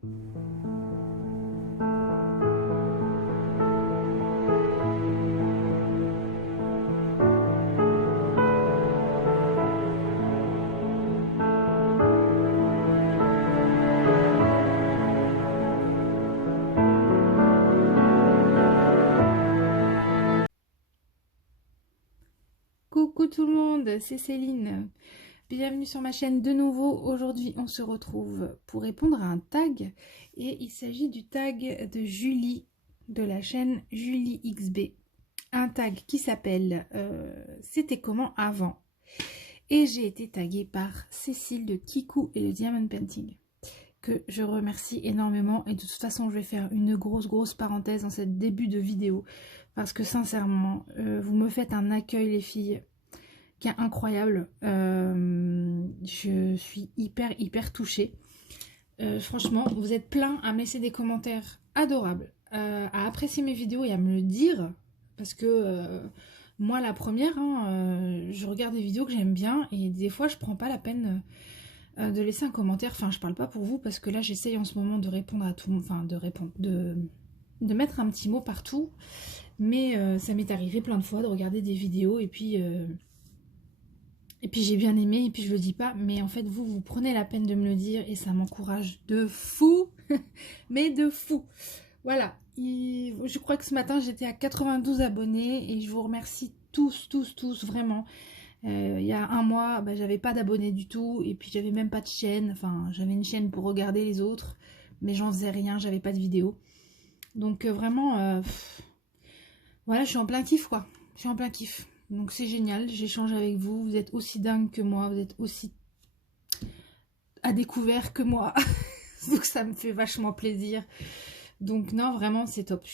Coucou tout le monde, c'est Céline. Bienvenue sur ma chaîne de nouveau. Aujourd'hui, on se retrouve pour répondre à un tag. Et il s'agit du tag de Julie, de la chaîne Julie XB. Un tag qui s'appelle C'était comment avant. Et j'ai été taguée par Cécile de Kikou et le Diamond Painting, que je remercie énormément. Et de toute façon, je vais faire une grosse parenthèse dans ce début de vidéo. Parce que sincèrement, vous me faites un accueil les filles qui est incroyable. Je suis hyper touchée. Franchement, vous êtes plein à me laisser des commentaires adorables, à apprécier mes vidéos et à me le dire. Parce que moi, la première, je regarde des vidéos que j'aime bien et des fois, je prends pas la peine de laisser un commentaire. Enfin, je parle pas pour vous parce que là, j'essaye en ce moment de répondre à tout, enfin, de mettre un petit mot partout. Mais ça m'est arrivé plein de fois de regarder des vidéos et puis j'ai bien aimé et puis je le dis pas. Mais en fait, vous prenez la peine de me le dire et ça m'encourage de fou. Mais de fou. Voilà. Je crois que ce matin, j'étais à 92 abonnés et je vous remercie tous, vraiment. Il y a un mois, j'avais pas d'abonnés du tout et puis j'avais même pas de chaîne. Enfin, j'avais une chaîne pour regarder les autres, mais j'en faisais rien, j'avais pas de vidéo. Donc vraiment... voilà, je suis en plein kiff quoi. Je suis en plein kiff. Donc c'est génial, j'échange avec vous. Vous êtes aussi dingue que moi, vous êtes aussi à découvert que moi. Donc ça me fait vachement plaisir. Donc non, vraiment c'est top.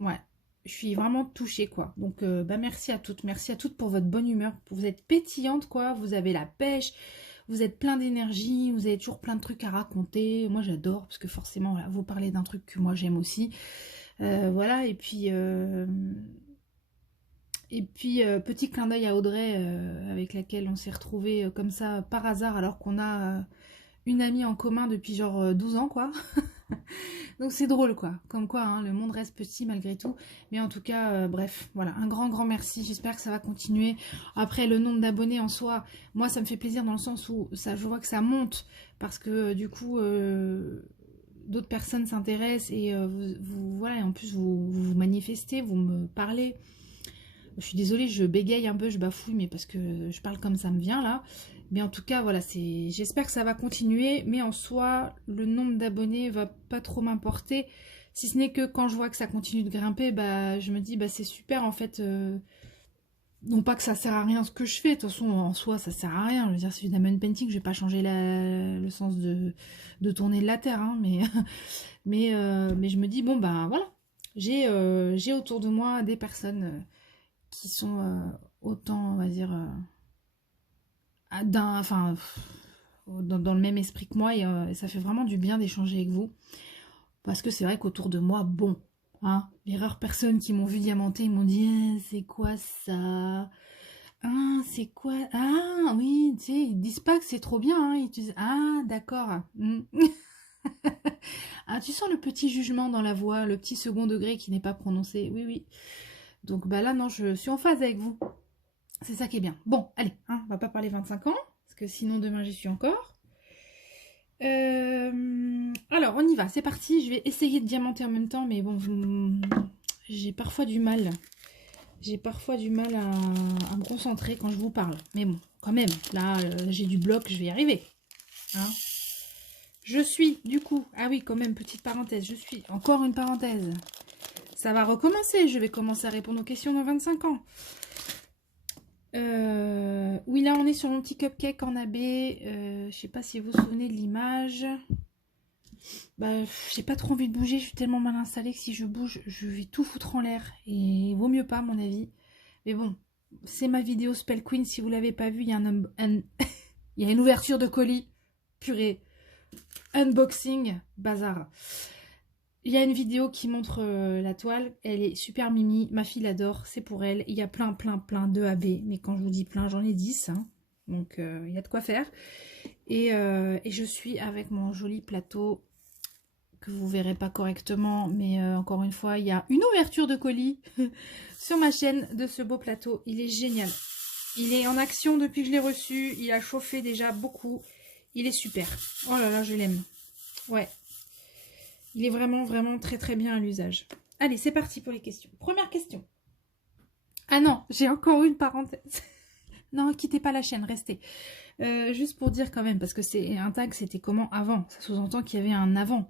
Ouais, je suis vraiment touchée quoi. Donc merci à toutes pour votre bonne humeur. Vous êtes pétillante quoi, vous avez la pêche. Vous êtes plein d'énergie, vous avez toujours plein de trucs à raconter. Moi j'adore parce que forcément voilà, vous parlez d'un truc que moi j'aime aussi. Voilà, et puis petit clin d'œil à Audrey avec laquelle on s'est retrouvés comme ça par hasard alors qu'on a une amie en commun depuis genre 12 ans quoi. Donc c'est drôle quoi, comme quoi hein, le monde reste petit malgré tout. Mais en tout cas, bref, voilà, un grand merci, j'espère que ça va continuer. Après le nombre d'abonnés en soi, moi ça me fait plaisir dans le sens où ça, je vois que ça monte parce que du coup... d'autres personnes s'intéressent et voilà, et en plus vous manifestez, vous me parlez. Je suis désolée, je bégaye un peu, je bafouille, mais parce que je parle comme ça me vient là. Mais en tout cas, voilà, j'espère que ça va continuer. Mais en soi, le nombre d'abonnés va pas trop m'importer. Si ce n'est que quand je vois que ça continue de grimper, je me dis, c'est super en fait. Non pas que ça sert à rien ce que je fais, de toute façon en soi ça sert à rien. Je veux dire, c'est du diamond painting, je vais pas changer le sens de tourner de la terre, hein, mais je me dis, bon voilà, j'ai autour de moi des personnes qui sont autant, on va dire, dans le même esprit que moi, et ça fait vraiment du bien d'échanger avec vous. Parce que c'est vrai qu'autour de moi, bon, hein, les rares personnes qui m'ont vu diamanter, ils m'ont dit c'est quoi ça? Ah, c'est quoi? Ah, oui, tu sais, ils disent pas que c'est trop bien, hein, ils te disent ah, d'accord. Ah, tu sens le petit jugement dans la voix, le petit second degré qui n'est pas prononcé. Oui. Donc là, non, je suis en phase avec vous. C'est ça qui est bien. Bon, allez, hein, on va pas parler 25 ans, parce que sinon demain j'y suis encore. Alors, on y va, c'est parti. Je vais essayer de diamanter en même temps, mais bon, j'ai parfois du mal. J'ai parfois du mal à me concentrer quand je vous parle. Mais bon, quand même, là, j'ai du bloc, je vais y arriver. Hein, je suis, du coup... Ah oui, quand même, petite parenthèse. Je suis... Encore une parenthèse. Ça va recommencer. Je vais commencer à répondre aux questions dans 25 ans. Oui, là, on est sur mon petit cupcake en AB. Je sais pas si vous vous souvenez de l'image. J'ai pas trop envie de bouger. Je suis tellement mal installée que si je bouge, je vais tout foutre en l'air. Et vaut mieux pas, à mon avis. Mais bon, c'est ma vidéo Spell Queen. Si vous l'avez pas vue, il y a il y a une ouverture de colis. Purée. Unboxing. Bazar. Il y a une vidéo qui montre la toile. Elle est super mimi. Ma fille l'adore. C'est pour elle. Il y a plein de AB. Mais quand je vous dis plein, j'en ai 10. Hein. Donc, il y a de quoi faire. Et je suis avec mon joli plateau que vous verrez pas correctement, mais encore une fois, il y a une ouverture de colis sur ma chaîne de ce beau plateau. Il est génial. Il est en action depuis que je l'ai reçu. Il a chauffé déjà beaucoup. Il est super. Oh là là, je l'aime. Ouais. Il est vraiment, vraiment très, très bien à l'usage. Allez, c'est parti pour les questions. Première question. Ah non, j'ai encore une parenthèse. Non, quittez pas la chaîne, restez. Juste pour dire quand même, parce que c'est un tag, c'était comment avant? Ça sous-entend qu'il y avait un avant.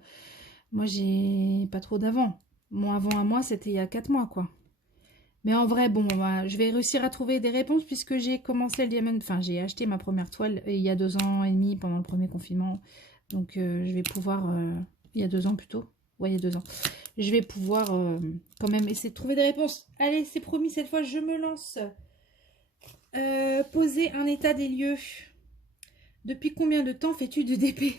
Moi, j'ai pas trop d'avant. Mon avant à moi, c'était il y a 4 mois, quoi. Mais en vrai, bon, bah, je vais réussir à trouver des réponses puisque j'ai commencé le diamant... Enfin, j'ai acheté ma première toile il y a 2 ans et demi pendant le premier confinement. Donc, je vais pouvoir... il y a 2 ans plutôt. Ouais, il y a 2 ans. Je vais pouvoir quand même essayer de trouver des réponses. Allez, c'est promis, cette fois, je me lance. Poser un état des lieux. Depuis combien de temps fais-tu de DP?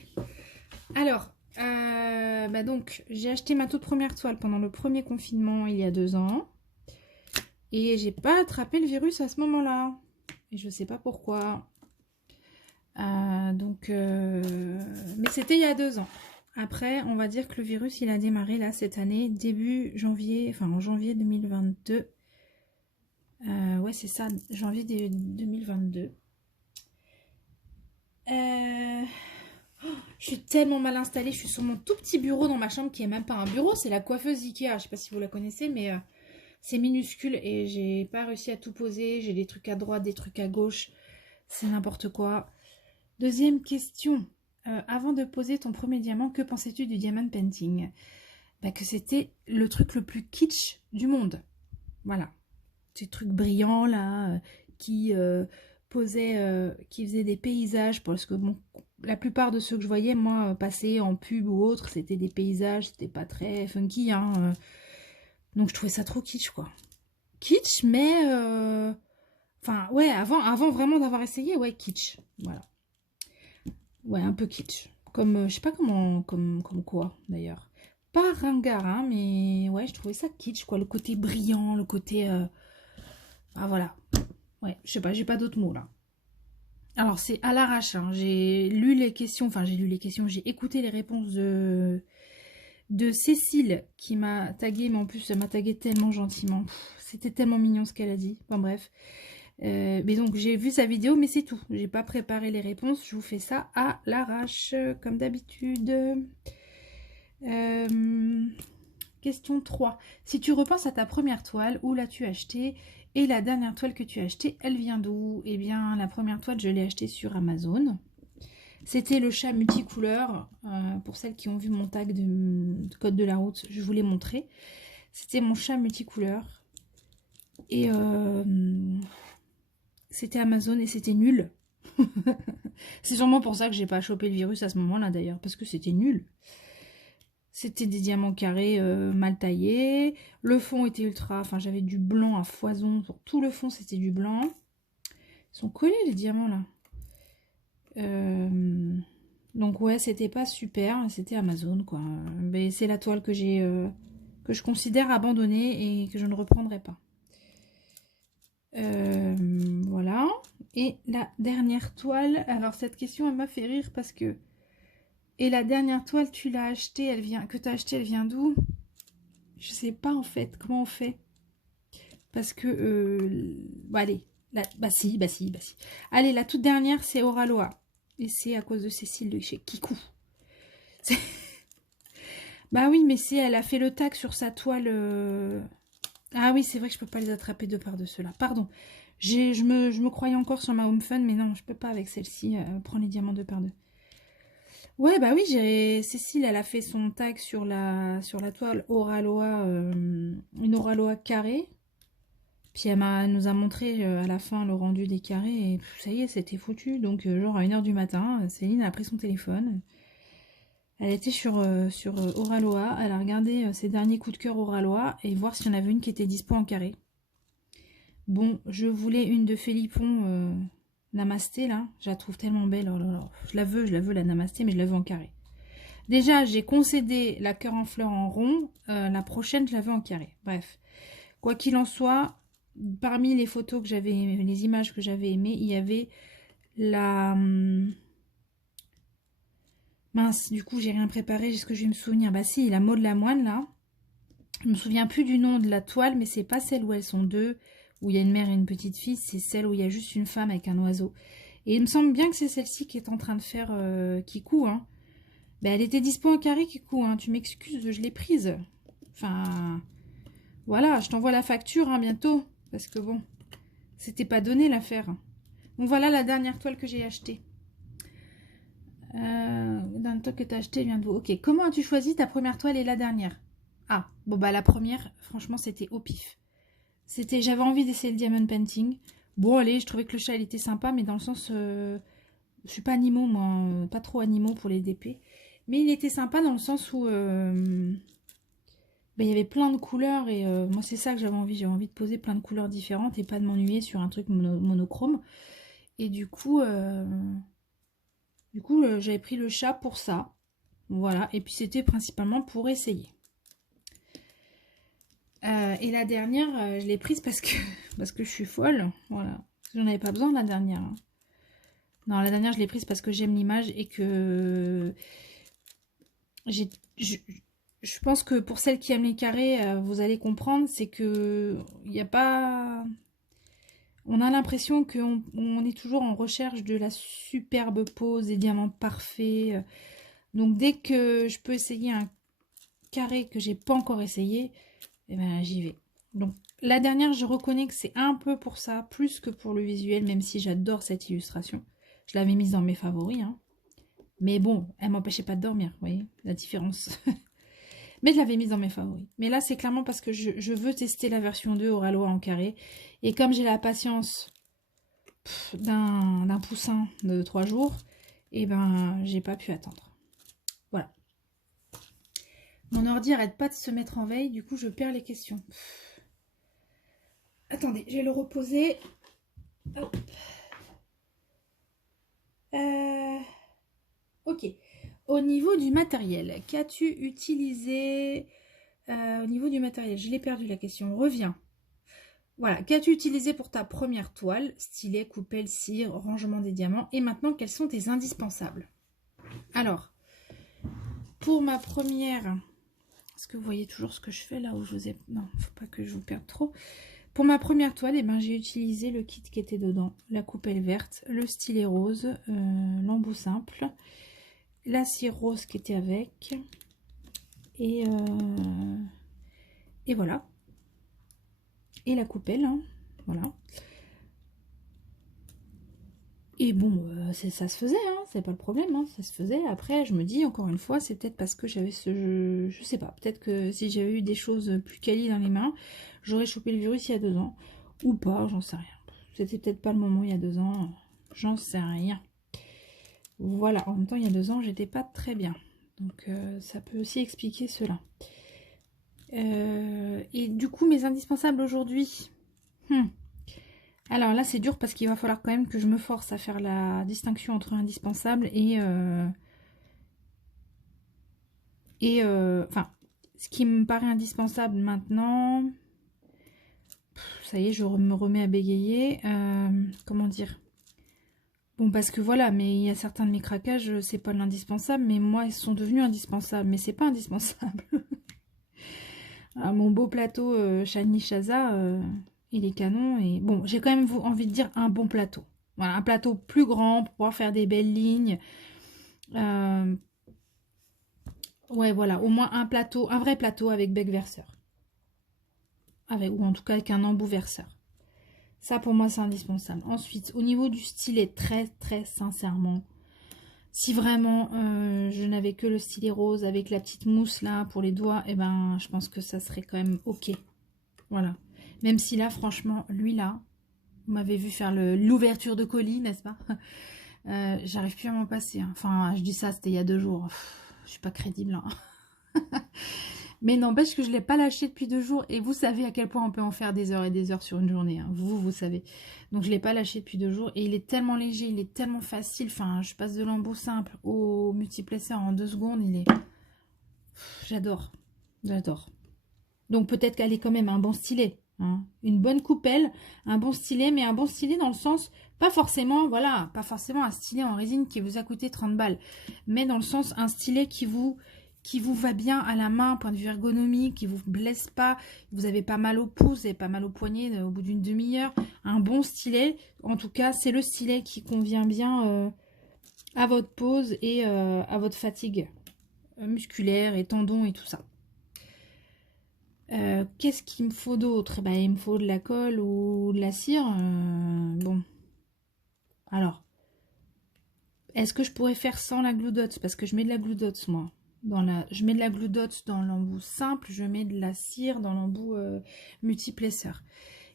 Alors, bah donc, j'ai acheté ma toute première toile pendant le premier confinement il y a 2 ans. Et j'ai pas attrapé le virus à ce moment-là. Et je sais pas pourquoi. Mais c'était il y a 2 ans. Après, on va dire que le virus, il a démarré là cette année, début janvier, enfin en janvier 2022. Ouais, c'est ça, janvier 2022. Je suis tellement mal installée. Je suis sur mon tout petit bureau dans ma chambre qui est même pas un bureau, c'est la coiffeuse Ikea. Je sais pas si vous la connaissez, mais c'est minuscule et j'ai pas réussi à tout poser. J'ai des trucs à droite, des trucs à gauche. C'est n'importe quoi. Deuxième question. Avant de poser ton premier diamant, que pensais-tu du diamond painting? Bah, que c'était le truc le plus kitsch du monde. Voilà. Ces trucs brillants là, qui qui faisaient des paysages. Parce que bon, la plupart de ceux que je voyais, moi, passer en pub ou autre, c'était des paysages, c'était pas très funky. Hein, donc je trouvais ça trop kitsch, quoi. Kitsch, mais... Enfin, ouais, avant vraiment d'avoir essayé, ouais, kitsch. Voilà. Ouais, un peu kitsch. Comme, je sais pas comment, comme quoi, d'ailleurs. Pas ringard, hein, mais ouais, je trouvais ça kitsch, quoi. Le côté brillant, le côté... Ah, voilà. Ouais, je sais pas, j'ai pas d'autres mots, là. Alors, c'est à l'arrache, hein. J'ai lu les questions, enfin, j'ai lu les questions, j'ai écouté les réponses de Cécile, qui m'a tagué, mais en plus, elle m'a tagué tellement gentiment. C'était tellement mignon ce qu'elle a dit. Enfin, bref. Mais donc j'ai vu sa vidéo, mais c'est tout. J'ai pas préparé les réponses. Je vous fais ça à l'arrache, comme d'habitude. Question 3. Si tu repenses à ta première toile, où l'as-tu achetée? Et la dernière toile que tu as achetée, elle vient d'où? Eh bien, la première toile, je l'ai achetée sur Amazon. C'était le chat multicouleur. Pour celles qui ont vu mon tag de code de la route, je vous l'ai montré. C'était mon chat multicouleur. Et... c'était Amazon et c'était nul. C'est sûrement pour ça que j'ai pas chopé le virus à ce moment-là d'ailleurs, parce que c'était nul. C'était des diamants carrés mal taillés. Le fond était ultra... Enfin, j'avais du blanc à foison. Sur tout le fond, c'était du blanc. Ils sont collés les diamants là. Donc ouais, c'était pas super. C'était Amazon quoi. Mais c'est la toile que j'ai... que je considère abandonnée et que je ne reprendrai pas. Voilà. Et la dernière toile. Alors cette question elle m'a fait rire parce que. Et la dernière toile tu l'as achetée, elle vient. Que tu as achetée, elle vient d'où? Je sais pas en fait comment on fait. Parce que. Bon, allez. Bah si. Allez, la toute dernière c'est Oraloa. Et c'est à cause de Cécile de chez Kikou. Bah oui, mais elle a fait le tag sur sa toile. Ah oui, c'est vrai que je peux pas les attraper deux par de ceux-là. Pardon. Je me croyais encore sur ma Home Fun, mais non, je peux pas avec celle-ci prendre les diamants deux par deux. Ouais, bah oui, Cécile, elle a fait son tag sur la toile Oraloa, une Oraloa carrée. Puis elle nous a montré à la fin le rendu des carrés, et ça y est, c'était foutu. Donc, genre à 1 h du matin, Céline a pris son téléphone. Elle était sur Oraloa, elle a regardé ses derniers coups de cœur Oraloa, et voir s'il y en avait une qui était dispo en carré. Bon, je voulais une de Philippon Namasté, là. Je la trouve tellement belle. Oh là là. Je la veux, la Namasté, mais je la veux en carré. Déjà, j'ai concédé la cœur en fleurs en rond. La prochaine, je la veux en carré. Bref. Quoi qu'il en soit, parmi les photos que j'avais, les images que j'avais aimées, il y avait la Mince, du coup, j'ai rien préparé. Est-ce que je vais me souvenir? Bah si, la Maud Lamoine, là. Je me souviens plus du nom de la toile, mais c'est pas celle où elles sont deux, où il y a une mère et une petite fille. C'est celle où il y a juste une femme avec un oiseau. Et il me semble bien que c'est celle-ci qui est en train de faire Kikou, hein. Ben, elle était dispo en carré, Kikou, hein. Tu m'excuses, je l'ai prise. Enfin, voilà, je t'envoie la facture, hein, bientôt. Parce que bon, c'était pas donné l'affaire. Donc voilà la dernière toile que j'ai achetée. Dernière toile que tu as achetée vient d'où? Ok, comment as-tu choisi ta première toile et la dernière? Ah, bon bah la première, franchement, c'était au pif. J'avais envie d'essayer le diamond painting. Bon, allez, je trouvais que le chat, il était sympa, mais dans le sens... je suis pas animaux, moi, pas trop animaux pour les DP. Mais il était sympa dans le sens où il y avait plein de couleurs et moi c'est ça que j'avais envie. J'avais envie de poser plein de couleurs différentes et pas de m'ennuyer sur un truc monochrome. Et du coup, j'avais pris le chat pour ça. Voilà, et puis c'était principalement pour essayer. Et la dernière, je l'ai prise parce que, parce que je suis folle. Voilà, j'en avais pas besoin la dernière, hein. Non, la dernière, je l'ai prise parce que j'aime l'image et que je pense que pour celles qui aiment les carrés, vous allez comprendre, c'est que il n'y a pas... On a l'impression qu'on est toujours en recherche de la superbe pose, des diamants parfaits. Donc dès que je peux essayer un carré que j'ai pas encore essayé, eh ben, j'y vais. Donc la dernière, je reconnais que c'est un peu pour ça, plus que pour le visuel, même si j'adore cette illustration. Je l'avais mise dans mes favoris, hein. Mais bon, elle m'empêchait pas de dormir, vous voyez la différence. Mais je l'avais mise dans mes favoris. Mais là, c'est clairement parce que je veux tester la version 2 au Rallois en carré. Et comme j'ai la patience d'un poussin de 3 jours, et ben, j'ai pas pu attendre. Voilà. Mon ordi arrête pas de se mettre en veille, du coup, je perds les questions. Attendez, je vais le reposer. Hop. Ok. Au niveau du matériel, qu'as-tu utilisé au niveau du matériel? Je l'ai perdu la question. Reviens. Voilà. Qu'as-tu utilisé pour ta première toile? Stylet, coupelle, cire, rangement des diamants. Et maintenant, quels sont tes indispensables? Alors, pour ma première... Est-ce que vous voyez toujours ce que je fais là où je vous ai... Non, il ne faut pas que je vous perde trop. Pour ma première toile, eh ben, j'ai utilisé le kit qui était dedans. La coupelle verte, le stylet rose, l'embout simple, la cire rose qui était avec. Et voilà. Et la coupelle, hein, voilà. Et bon, ça se faisait, hein, c'est pas le problème, hein, ça se faisait. Après, je me dis, encore une fois, c'est peut-être parce que j'avais ce... Je sais pas, peut-être que si j'avais eu des choses plus quali dans les mains, j'aurais chopé le virus il y a 2 ans. Ou pas, j'en sais rien. C'était peut-être pas le moment il y a 2 ans, j'en sais rien. Voilà, en même temps, il y a 2 ans, j'étais pas très bien. Donc, ça peut aussi expliquer cela. Et du coup, mes indispensables aujourd'hui... Alors là, c'est dur parce qu'il va falloir quand même que je me force à faire la distinction entre indispensable et... enfin, ce qui me paraît indispensable maintenant... Ça y est, je me remets à bégayer. Comment dire? Bon, parce que voilà, mais il y a certains de mes craquages, c'est pas l'indispensable, mais moi, ils sont devenus indispensables, mais c'est pas indispensable. Alors, mon beau plateau Shiny Shaza, il est canon, et bon, j'ai quand même envie de dire un bon plateau. Voilà, un plateau plus grand pour pouvoir faire des belles lignes. Ouais, voilà, au moins un plateau, un vrai plateau avec bec verseur. Ou en tout cas avec un embout verseur. Ça, pour moi, c'est indispensable. Ensuite, au niveau du stylet, très, très sincèrement, si vraiment je n'avais que le stylet rose avec la petite mousse là pour les doigts, eh ben, je pense que ça serait quand même ok. Voilà. Même si là, franchement, lui là, vous m'avez vu faire l'ouverture de colis, n'est-ce pas? J'arrive plus à m'en passer, hein. Enfin, je dis ça, c'était il y a 2 jours. Je suis pas crédible, hein. Mais n'empêche que je ne l'ai pas lâché depuis 2 jours. Et vous savez à quel point on peut en faire des heures et des heures sur une journée, hein. Vous savez. Donc je ne l'ai pas lâché depuis 2 jours. Et il est tellement léger, il est tellement facile. Enfin, je passe de l'embout simple au multiplesseur en 2 secondes. J'adore. J'adore. Donc peut-être qu'elle est quand même un bon stylet. Hein. Une bonne coupelle, un bon stylet, mais un bon stylet dans le sens, pas forcément, voilà, pas forcément un stylet en résine qui vous a coûté 30 balles, mais dans le sens un stylet qui vous va bien à la main, point de vue ergonomique, qui vous blesse pas, vous avez pas mal au pouce, vous avez pas mal au poignet au bout d'une demi-heure, un bon stylet, en tout cas, c'est le stylet qui convient bien à votre pose et à votre fatigue musculaire et tendons et tout ça. Qu'est-ce qu'il me faut d'autre? Ben, il me faut de la colle ou de la cire. Bon. Alors, est-ce que je pourrais faire sans la Glue Dots? Parce que je mets de la Glue Dots, moi. Je mets de la Glue Dots dans l'embout simple, je mets de la cire dans l'embout multiplesseur.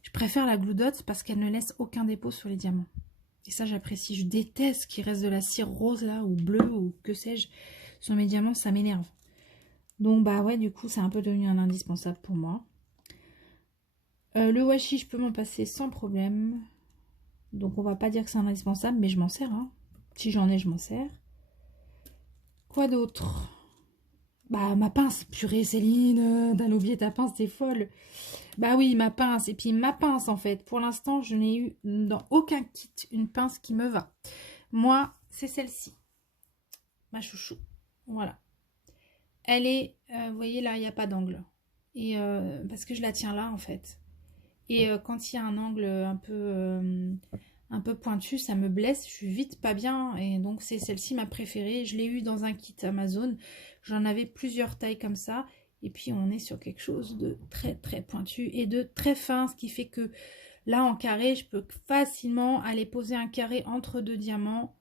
Je préfère la Glue Dots parce qu'elle ne laisse aucun dépôt sur les diamants. Et ça, j'apprécie. Je déteste qu'il reste de la cire rose là, ou bleue, ou que sais-je, sur mes diamants, ça m'énerve. Donc, bah ouais, du coup, c'est un peu devenu un indispensable pour moi. Le washi, je peux m'en passer sans problème. Donc, on va pas dire que c'est un indispensable, mais je m'en sers. Hein. Si j'en ai, je m'en sers. Quoi d'autre? Bah, ma pince. Purée, Céline, t'as oublié ta pince, t'es folle. Bah oui, ma pince. Et puis, ma pince, en fait, pour l'instant, je n'ai eu dans aucun kit une pince qui me va. Moi, c'est celle-ci. Ma chouchou. Voilà. Elle est, vous voyez là, il n'y a pas d'angle. Et parce que je la tiens là, en fait. Et quand il y a un angle un peu pointu, ça me blesse, je suis vite pas bien. Et donc c'est celle-ci ma préférée. Je l'ai eu dans un kit Amazon. J'en avais plusieurs tailles comme ça. Et puis on est sur quelque chose de très très pointu et de très fin. Ce qui fait que là en carré, je peux facilement aller poser un carré entre deux diamants.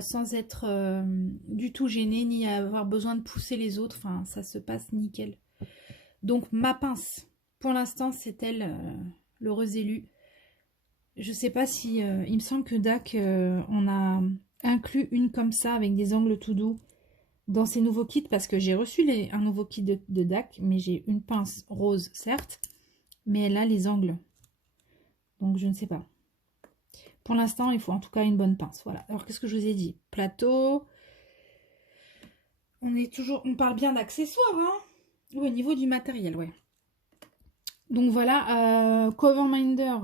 Sans être du tout gênée, ni avoir besoin de pousser les autres. Enfin, ça se passe nickel. Donc ma pince, pour l'instant, c'est elle, l'heureuse élue. Je sais pas si... il me semble que DAC, on a inclus une comme ça, avec des angles tout doux, dans ces nouveaux kits, parce que j'ai reçu un nouveau kit de DAC, mais j'ai une pince rose, certes, mais elle a les angles. Donc je ne sais pas. Pour l'instant, il faut en tout cas une bonne pince. Voilà. Alors qu'est-ce que je vous ai dit? Plateau. On parle bien d'accessoires, hein? Oui, au niveau du matériel, ouais. Donc voilà, Cover Minder,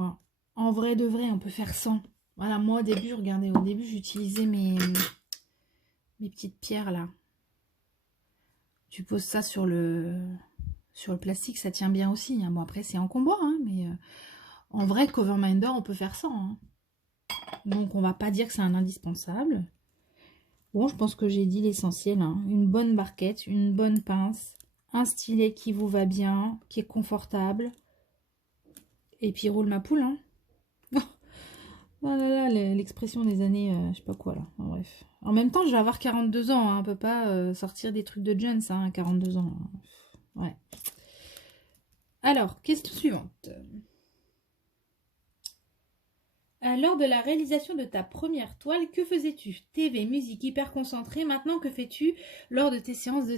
en vrai de vrai, on peut faire sans. Voilà, moi au début, regardez, au début j'utilisais mes petites pierres là. Tu poses ça sur le plastique, ça tient bien aussi. Hein. Bon après c'est en combois, hein, mais en vrai Cover Minder, on peut faire sans. Hein. Donc on va pas dire que c'est un indispensable. Bon, je pense que j'ai dit l'essentiel. Hein. Une bonne barquette, une bonne pince, un stylet qui vous va bien, qui est confortable. Et puis roule ma poule, hein. Oh là là, l'expression des années, je sais pas quoi là. Enfin, bref. En même temps, je vais avoir 42 ans, hein. On peut pas sortir des trucs de jeunes, hein, à 42 ans. Ouais. Alors, question suivante. Lors de la réalisation de ta première toile, que faisais-tu? TV, musique, hyper concentré. Maintenant, que fais-tu lors de tes séances de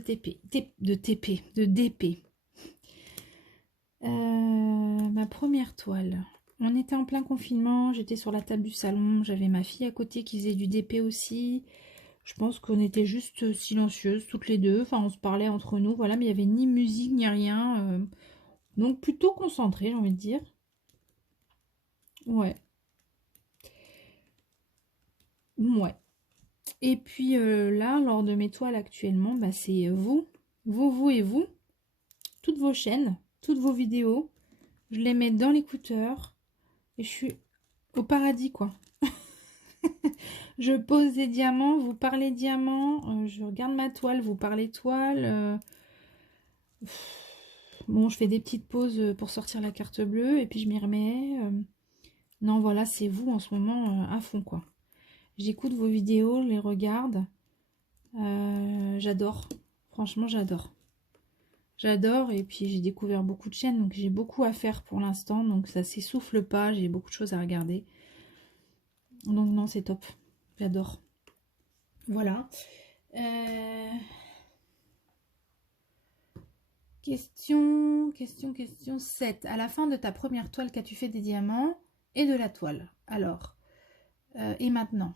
DP. Ma première toile. On était en plein confinement, j'étais sur la table du salon, j'avais ma fille à côté qui faisait du DP aussi. Je pense qu'on était juste silencieuses toutes les deux, enfin on se parlait entre nous, voilà, mais il n'y avait ni musique ni rien. Donc plutôt concentré, j'ai envie de dire. Ouais. Ouais. Et puis là, lors de mes toiles actuellement, bah, c'est vous et vous, toutes vos chaînes, toutes vos vidéos. Je les mets dans l'écouteur et je suis au paradis, quoi. Je pose des diamants, vous parlez diamants, je regarde ma toile, vous parlez toile. Bon, je fais des petites pauses pour sortir la carte bleue et puis je m'y remets. Non, voilà, c'est vous en ce moment à fond, quoi. J'écoute vos vidéos, les regarde. J'adore. Franchement, j'adore. J'adore et puis j'ai découvert beaucoup de chaînes, donc j'ai beaucoup à faire pour l'instant. Donc ça s'essouffle pas, j'ai beaucoup de choses à regarder. Donc non, c'est top. J'adore. Voilà. Question 7. À la fin de ta première toile, qu'as-tu fait des diamants et de la toile? Alors, et maintenant?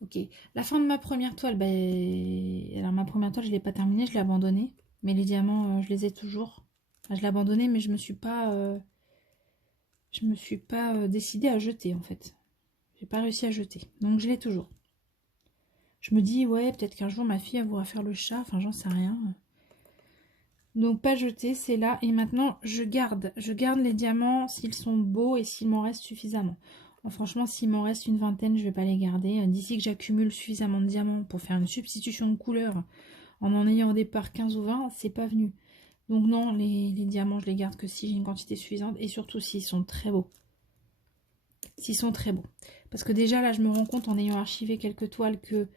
Ok. La fin de ma première toile, alors ma première toile, je ne l'ai pas terminée, je l'ai abandonnée. Mais les diamants, je les ai toujours. Enfin, je l'ai abandonnée, mais je me suis pas... Je me suis pas décidée à jeter en fait. J'ai pas réussi à jeter. Donc je l'ai toujours. Je me dis, ouais, peut-être qu'un jour ma fille elle voudra faire le chat. Enfin, j'en sais rien. Donc pas jeter, c'est là. Et maintenant, je garde. Je garde les diamants s'ils sont beaux et s'il m'en reste suffisamment. Bon, franchement, s'il m'en reste une vingtaine, je vais pas les garder. D'ici que j'accumule suffisamment de diamants pour faire une substitution de couleur en ayant au départ 15 ou 20, c'est pas venu. Donc non, les diamants, je les garde que si j'ai une quantité suffisante. Et surtout s'ils sont très beaux. S'ils sont très beaux. Parce que déjà, là, je me rends compte en ayant archivé quelques toiles que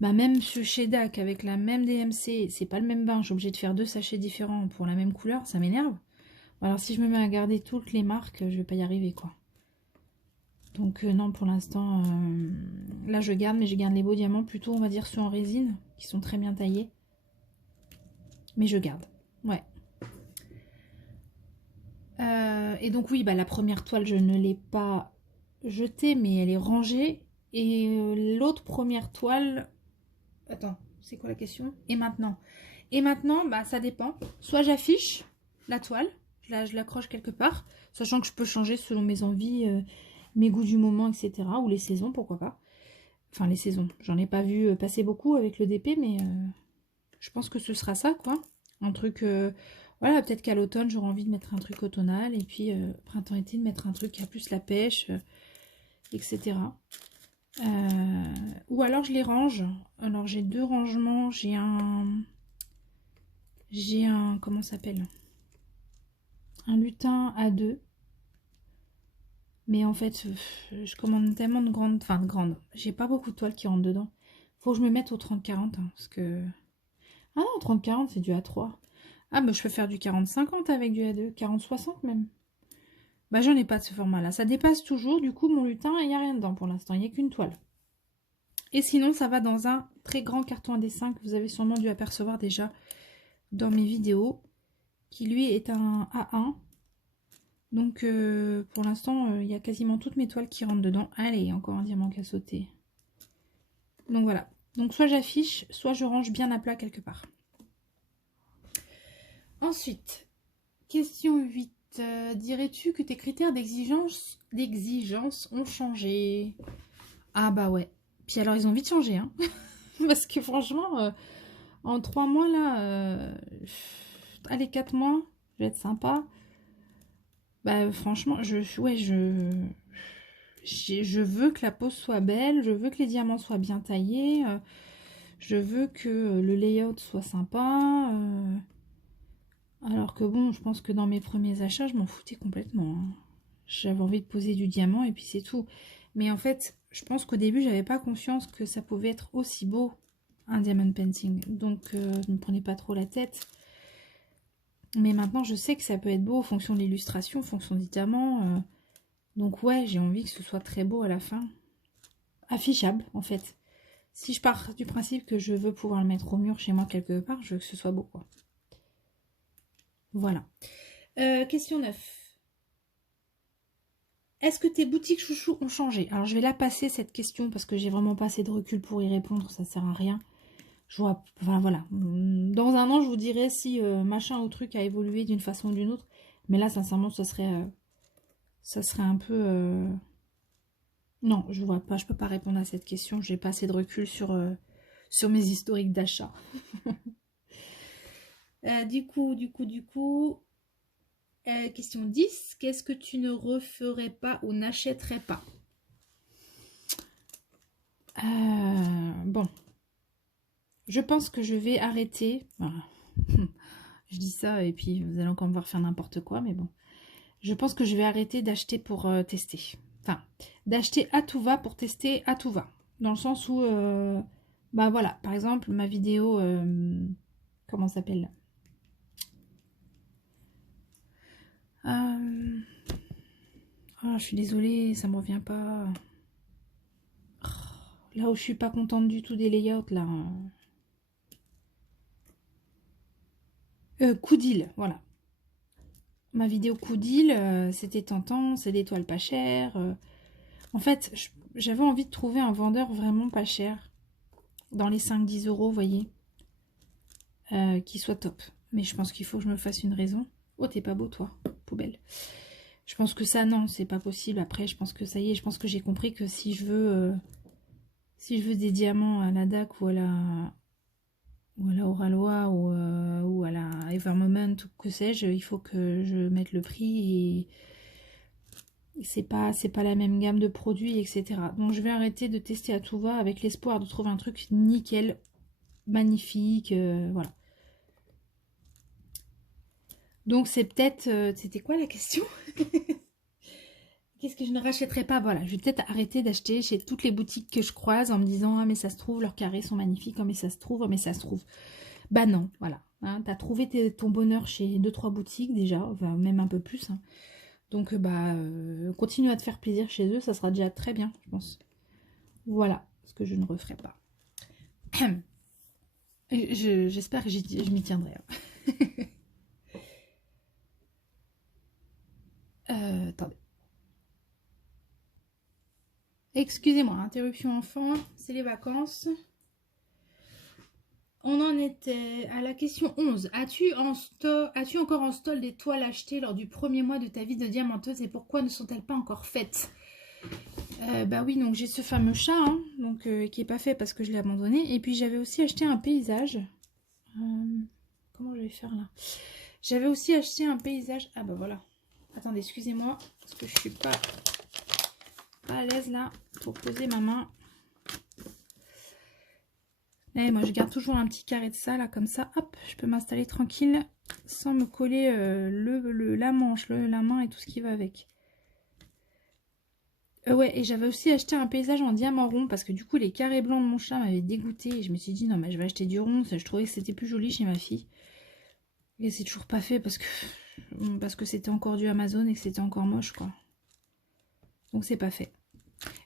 bah même chez DAC avec la même DMC, c'est pas le même bain, je suis obligée de faire 2 sachets différents pour la même couleur, ça m'énerve. Alors si je me mets à garder toutes les marques, je vais pas y arriver quoi. Donc non, pour l'instant, là je garde, mais je garde les beaux diamants, plutôt on va dire ceux en résine, qui sont très bien taillés. Mais je garde, ouais. Et donc oui, bah la première toile, je ne l'ai pas jetée, mais elle est rangée. Et l'autre première toile... Attends, c'est quoi la question? Et maintenant? Et maintenant, bah ça dépend. Soit j'affiche la toile, je l'accroche quelque part, sachant que je peux changer selon mes envies, mes goûts du moment, etc. Ou les saisons, pourquoi pas. Enfin, les saisons. J'en ai pas vu passer beaucoup avec le DP, mais je pense que ce sera ça, quoi. Un truc... voilà, peut-être qu'à l'automne, j'aurai envie de mettre un truc automnal, et puis printemps-été, de mettre un truc qui a plus la pêche, etc. Ou alors je les range. Alors j'ai 2 rangements. J'ai un... Comment ça s'appelle? Un lutin à 2. Mais en fait, je commande tellement de grandes... Enfin, de grandes. J'ai pas beaucoup de toiles qui rentrent dedans. Faut que je me mette au 30-40. Hein, parce que... Ah non, 30-40, c'est du A3. Ah bah je peux faire du 40-50 avec du A2. 40-60 même. Bah j'en ai pas de ce format-là. Ça dépasse toujours. Du coup, mon lutin, il n'y a rien dedans pour l'instant. Il n'y a qu'une toile. Et sinon, ça va dans un très grand carton à dessin que vous avez sûrement dû apercevoir déjà dans mes vidéos, qui lui est un A1. Donc pour l'instant, il y a quasiment toutes mes toiles qui rentrent dedans. Allez, encore un diamant qui a sauté. Donc voilà. Donc soit j'affiche, soit je range bien à plat quelque part. Ensuite, question 8. Dirais-tu que tes critères d'exigence ont changé? Ah bah ouais. Puis alors ils ont vite changé, hein. Parce que franchement, en 3 mois là, allez 4 mois, je vais être sympa. Bah franchement, je veux que la pose soit belle, je veux que les diamants soient bien taillés, je veux que le layout soit sympa. Alors que bon, je pense que dans mes premiers achats, je m'en foutais complètement. Hein. J'avais envie de poser du diamant et puis c'est tout. Mais en fait, je pense qu'au début, j'avais pas conscience que ça pouvait être aussi beau, un diamond painting. Donc, je ne me prenais pas trop la tête. Mais maintenant, je sais que ça peut être beau en fonction de l'illustration, en fonction des diamants. Donc ouais, j'ai envie que ce soit très beau à la fin. Affichable, en fait. Si je pars du principe que je veux pouvoir le mettre au mur chez moi quelque part, je veux que ce soit beau, quoi. Voilà. Question 9. Est-ce que tes boutiques chouchous ont changé? Alors, je vais la passer, cette question, parce que j'ai vraiment pas assez de recul pour y répondre. Ça sert à rien. Je vois... Enfin, voilà. Dans un an, je vous dirai si machin ou truc a évolué d'une façon ou d'une autre. Mais là, sincèrement, ça serait un peu... Non, je vois pas, je peux pas répondre à cette question. J'ai pas assez de recul sur mes historiques d'achat. Du coup, question 10. Qu'est-ce que tu ne referais pas ou n'achèterais pas? Bon. Je pense que je vais arrêter. Voilà. Je dis ça et puis vous allez encore me voir faire n'importe quoi, mais bon. Je pense que je vais arrêter d'acheter pour tester. Enfin, d'acheter à tout va pour tester à tout va. Dans le sens où, bah voilà, par exemple, ma vidéo, comment ça s'appelle? Oh, je suis désolée, ça me revient pas. Oh, là où je suis pas contente du tout des layouts, là. Coup deal, voilà. Ma vidéo coup deal, c'était tentant, c'est des toiles pas chères. En fait, j'avais envie de trouver un vendeur vraiment pas cher. Dans les 5-10 euros, vous voyez. Qui soit top. Mais je pense qu'il faut que je me fasse une raison. Oh, t'es pas beau, toi, poubelle. Je pense que ça, non, c'est pas possible. Après, je pense que ça y est, je pense que j'ai compris que si je veux des diamants à la DAC ou à la Oralois ou à la Evermoment ou que sais-je, il faut que je mette le prix et c'est pas la même gamme de produits, etc. Donc je vais arrêter de tester à tout va avec l'espoir de trouver un truc nickel, magnifique, voilà. Donc c'est peut-être... c'était quoi la question? Qu'est-ce que je ne rachèterais pas? Voilà, je vais peut-être arrêter d'acheter chez toutes les boutiques que je croise en me disant ah mais ça se trouve, leurs carrés sont magnifiques, oh mais ça se trouve, oh mais ça se trouve. Bah non, voilà. Hein, t'as trouvé ton bonheur chez deux trois boutiques déjà, enfin, même un peu plus. Hein. Donc continue à te faire plaisir chez eux, ça sera déjà très bien, je pense. Voilà ce que je ne referai pas. J'espère que je m'y tiendrai. Attendez. Excusez-moi, interruption enfant, c'est les vacances. On en était à la question 11. As-tu encore en stock des toiles achetées lors du premier mois de ta vie de diamanteuse et pourquoi ne sont-elles pas encore faites? Bah oui, donc j'ai ce fameux chat, hein, donc, qui n'est pas fait parce que je l'ai abandonné. Et puis j'avais aussi acheté un paysage. Comment je vais faire là? J'avais aussi acheté un paysage. Ah bah voilà. Attendez, excusez-moi, parce que je suis pas à l'aise là pour poser ma main. Et moi je garde toujours un petit carré de ça là comme ça, hop, je peux m'installer tranquille sans me coller la manche, la main et tout ce qui va avec. Ouais, et j'avais aussi acheté un paysage en diamant rond parce que du coup les carrés blancs de mon chat m'avaient dégoûté et je me suis dit non mais je vais acheter du rond, je trouvais que c'était plus joli chez ma fille. Et c'est toujours pas fait parce que c'était encore du Amazon et que c'était encore moche quoi. Donc c'est pas fait.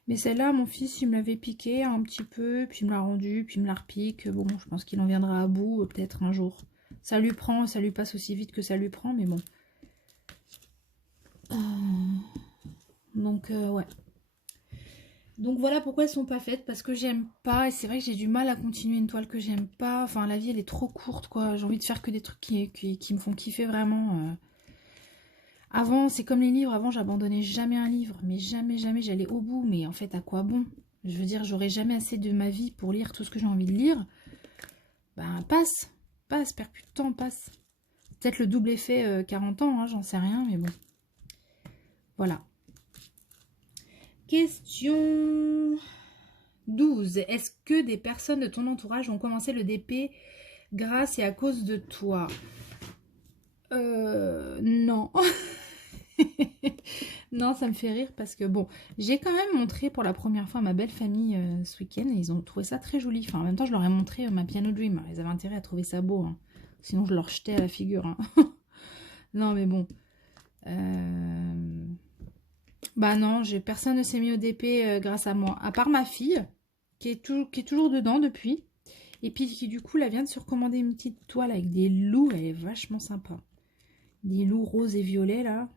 Mais celle-là, mon fils, il me l'avait piqué un petit peu, puis il me l'a rendu, puis il me la repique. Bon, je pense qu'il en viendra à bout, peut-être un jour. Ça lui passe aussi vite que ça lui prend, mais bon. Donc, ouais. Donc voilà pourquoi elles sont pas faites, parce que j'aime pas, et c'est vrai que j'ai du mal à continuer une toile que j'aime pas. Enfin, la vie, elle est trop courte, quoi. J'ai envie de faire que des trucs qui me font kiffer vraiment. Avant, c'est comme les livres, avant, j'abandonnais jamais un livre, mais jamais, jamais, j'allais au bout. Mais en fait, à quoi bon? Je veux dire, j'aurais jamais assez de ma vie pour lire tout ce que j'ai envie de lire. Ben, passe, perds plus de temps, passe. Peut-être le double effet 40 ans, hein, j'en sais rien, mais bon. Voilà. Question 12. Est-ce que des personnes de ton entourage ont commencé le DP grâce et à cause de toi? Non. Non, ça me fait rire parce que bon, j'ai quand même montré pour la première fois à ma belle famille ce week-end et ils ont trouvé ça très joli. Enfin, en même temps, je leur ai montré ma Piano Dream. Ils avaient intérêt à trouver ça beau. Hein. Sinon, je leur jetais à la figure. Hein. Non, mais bon. Bah non, personne ne s'est mis au DP grâce à moi. À part ma fille, qui est toujours dedans depuis. Et puis qui du coup, là, vient de se recommander une petite toile avec des loups. Elle est vachement sympa. Des loups roses et violets, là.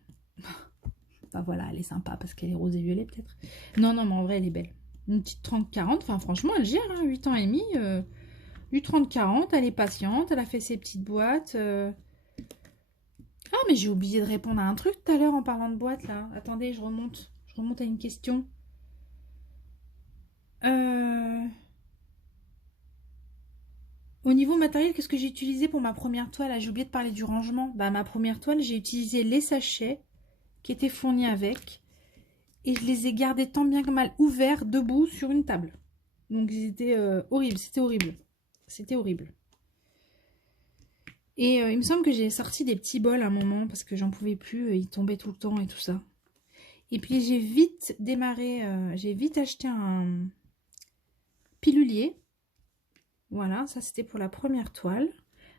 Enfin voilà, elle est sympa parce qu'elle est rose et violet peut-être. Non, non, mais en vrai, elle est belle. Une petite 30-40, enfin franchement, elle gère, hein, 8 ans et demi. Du 30-40, elle est patiente, elle a fait ses petites boîtes. Ah, mais j'ai oublié de répondre à un truc tout à l'heure en parlant de boîte, là. Attendez, je remonte. Je remonte à une question. Au niveau matériel, qu'est-ce que j'ai utilisé pour ma première toile? Ah, j'ai oublié de parler du rangement. Bah, ma première toile, j'ai utilisé les sachets qui étaient fournis avec. Et je les ai gardés tant bien que mal ouverts, debout, sur une table. Donc ils étaient horribles, c'était horrible. C'était horrible. Et il me semble que j'ai sorti des petits bols à un moment parce que j'en pouvais plus, ils tombaient tout le temps et tout ça. Et puis j'ai vite démarré, j'ai vite acheté un pilulier. Voilà, ça c'était pour la première toile.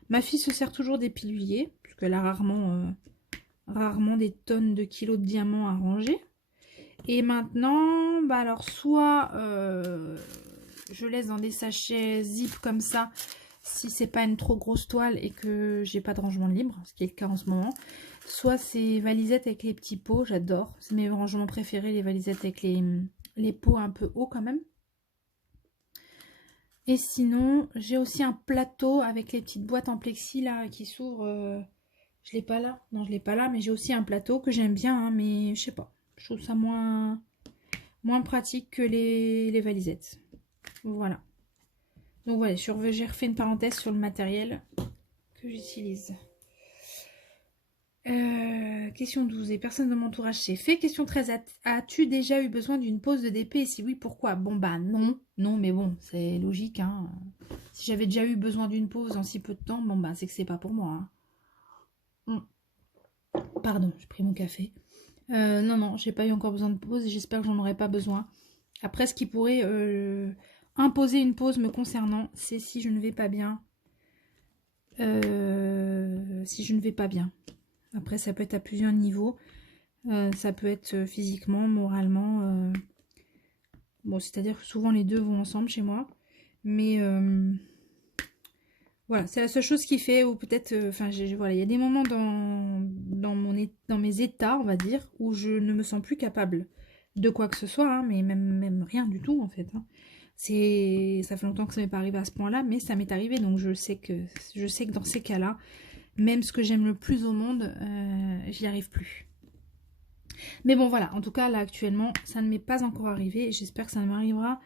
Ma fille se sert toujours des piluliers, puisqu'elle a rarement des tonnes de kilos de diamants à ranger. Et maintenant, bah alors soit je laisse dans des sachets zip comme ça, si c'est pas une trop grosse toile et que j'ai pas de rangement libre, ce qui est le cas en ce moment. Soit c'est valisettes avec les petits pots, j'adore. C'est mes rangements préférés, les valisettes avec les pots un peu hauts quand même. Et sinon, j'ai aussi un plateau avec les petites boîtes en plexi là qui s'ouvrent Je l'ai pas là. Non, je l'ai pas là, mais j'ai aussi un plateau que j'aime bien, hein, mais je sais pas. Je trouve ça moins pratique que les valisettes. Voilà. Donc voilà, j'ai refait une parenthèse sur le matériel que j'utilise. Question 12. Et personne de mon entourage s'est fait. Question 13. As-tu déjà eu besoin d'une pause de DP? Et si oui, pourquoi? Bon bah non. Non, mais bon, c'est logique. Hein. Si j'avais déjà eu besoin d'une pause en si peu de temps, bon bah c'est que c'est pas pour moi. Hein. Pardon, j'ai pris mon café. Non, j'ai pas eu encore besoin de pause et j'espère que j'en aurai pas besoin. Après, ce qui pourrait imposer une pause me concernant, c'est si je ne vais pas bien. Si je ne vais pas bien. Après, ça peut être à plusieurs niveaux. Ça peut être physiquement, moralement. Bon, c'est-à-dire que souvent les deux vont ensemble chez moi. Mais voilà, c'est la seule chose qui fait, ou peut-être, voilà, il y a des moments dans mes états, on va dire, où je ne me sens plus capable de quoi que ce soit, hein, mais même rien du tout en fait. Hein. Ça fait longtemps que ça m'est pas arrivé à ce point-là, mais ça m'est arrivé, donc je sais que dans ces cas-là, même ce que j'aime le plus au monde, j'y arrive plus. Mais bon, voilà, en tout cas, là, actuellement, ça ne m'est pas encore arrivé, et j'espère que ça ne m'arrivera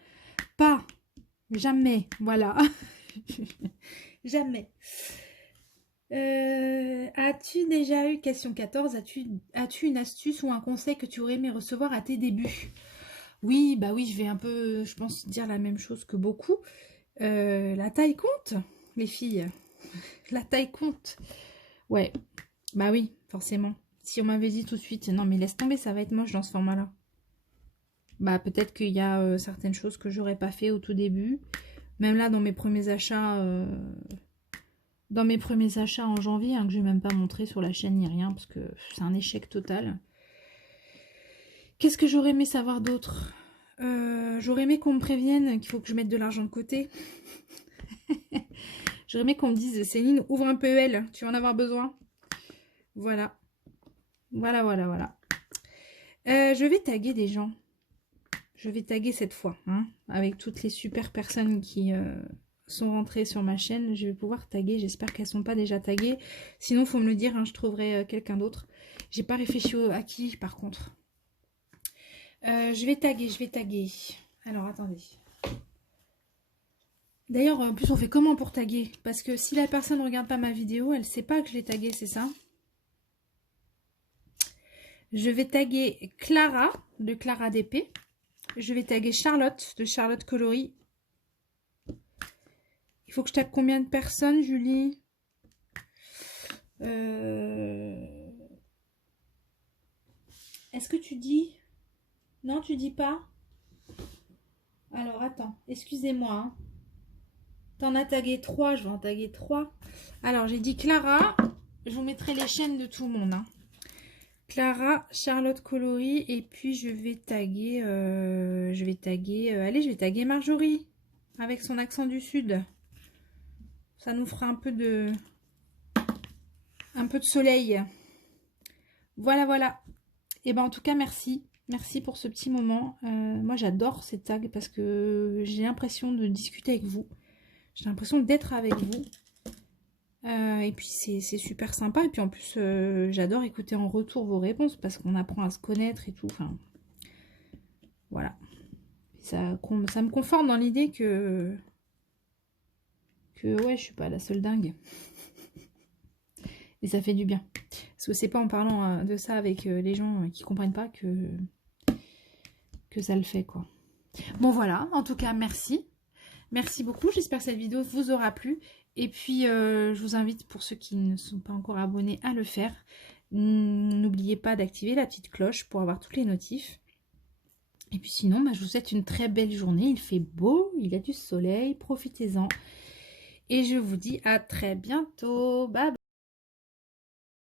pas. Jamais, voilà. Jamais. As-tu déjà eu, question 14, as-tu une astuce ou un conseil que tu aurais aimé recevoir à tes débuts? Oui, bah oui, je vais un peu, je pense, dire la même chose que beaucoup. La taille compte, les filles. La taille compte. Ouais, bah oui, forcément. Si on m'avait dit tout de suite, non mais laisse tomber, ça va être moche dans ce format-là. Bah peut-être qu'il y a certaines choses que j'aurais pas fait au tout début. Même là, dans mes premiers achats en janvier, hein, que je vais même pas montrer sur la chaîne ni rien, parce que c'est un échec total. Qu'est-ce que j'aurais aimé savoir d'autre? J'aurais aimé qu'on me prévienne qu'il faut que je mette de l'argent de côté. J'aurais aimé qu'on me dise, Céline, ouvre un PEL, tu vas en avoir besoin. Voilà. Voilà. Je vais taguer des gens. Je vais taguer cette fois, hein, avec toutes les super personnes qui sont rentrées sur ma chaîne. Je vais pouvoir taguer, j'espère qu'elles ne sont pas déjà taguées. Sinon, il faut me le dire, hein, je trouverai quelqu'un d'autre. J'ai pas réfléchi à qui, par contre. Je vais taguer. Alors, attendez. D'ailleurs, en plus, on fait comment pour taguer? Parce que si la personne ne regarde pas ma vidéo, elle ne sait pas que je l'ai taguée, c'est ça? Je vais taguer Clara, de Clara DP. Je vais taguer Charlotte, de Charlotte Coloris. Il faut que je tague combien de personnes, Julie? Est-ce que tu dis? Non, tu dis pas? Alors, attends, excusez-moi. Hein. T'en as tagué 3, je vais en taguer 3. Alors, j'ai dit Clara. Je vous mettrai les chaînes de tout le monde. Hein. Clara, Charlotte Coloris. Et puis, je vais taguer... allez, je vais taguer Marjorie. Avec son accent du sud. Ça nous fera un peu de soleil. Voilà. Et ben en tout cas, merci. Merci pour ce petit moment. Moi, j'adore ces tags parce que j'ai l'impression de discuter avec vous. J'ai l'impression d'être avec vous. Et puis, c'est super sympa. Et puis, en plus, j'adore écouter en retour vos réponses parce qu'on apprend à se connaître et tout. Enfin, voilà. Ça me conforte dans l'idée que ouais, je suis pas la seule dingue. Et ça fait du bien. Parce que c'est pas en parlant de ça avec les gens qui comprennent pas que ça le fait, quoi. Bon, voilà. En tout cas, merci. Merci beaucoup. J'espère que cette vidéo vous aura plu. Et puis, je vous invite, pour ceux qui ne sont pas encore abonnés, à le faire. N'oubliez pas d'activer la petite cloche pour avoir toutes les notifs. Et puis sinon, je vous souhaite une très belle journée. Il fait beau, il y a du soleil. Profitez-en. Et je vous dis à très bientôt. Bye bye.